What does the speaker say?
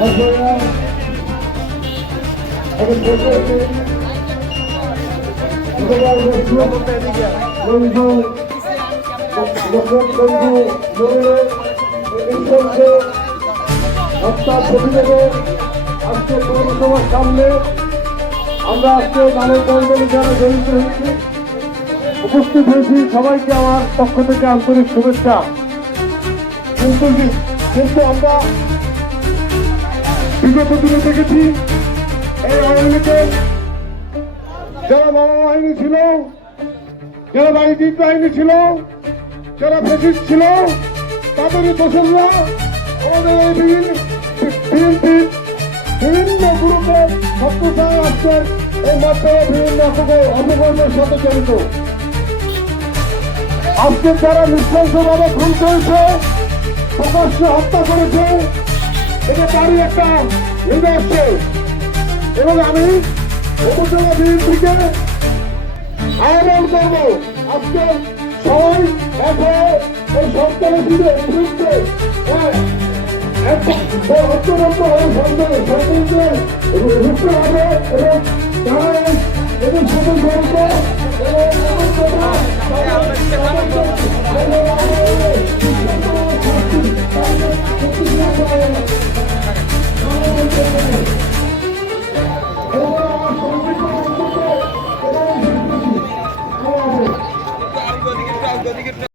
আমরা উপস্থিত হয়েছি সবাইকে আমার পক্ষ থেকে আন্তরিক শুভেচ্ছা। কিন্তু আমরা বিগত দিনে দেখেছি এই আওয়ামী লীগের যারা মামা বাহিনী ছিল যারা বাণিজ্যিক বাহিনী ছিল যারা ফেসিস ছিল তাদেরই দোষররা আমাদের এই বিভিন্ন বিভিন্ন গ্রুপের সত্যতা আসছে এই মাধ্যমে বিভিন্ন অপকর্মের সাথে জড়িত আজকে যারা নৃশংসভাবে খুন করেছে প্রকাশ্যে হত্যা করেছে। এটা তারই একটা নিদর্শ এবং আমি উপজেলা বিএনপিকে আহ্বান করব আজকে সবাই এক হয়ে এই সরকারের বিরুদ্ধে হ্যাঁ, ঐক্যবদ্ধ হবে এবং তারা এবং Let me get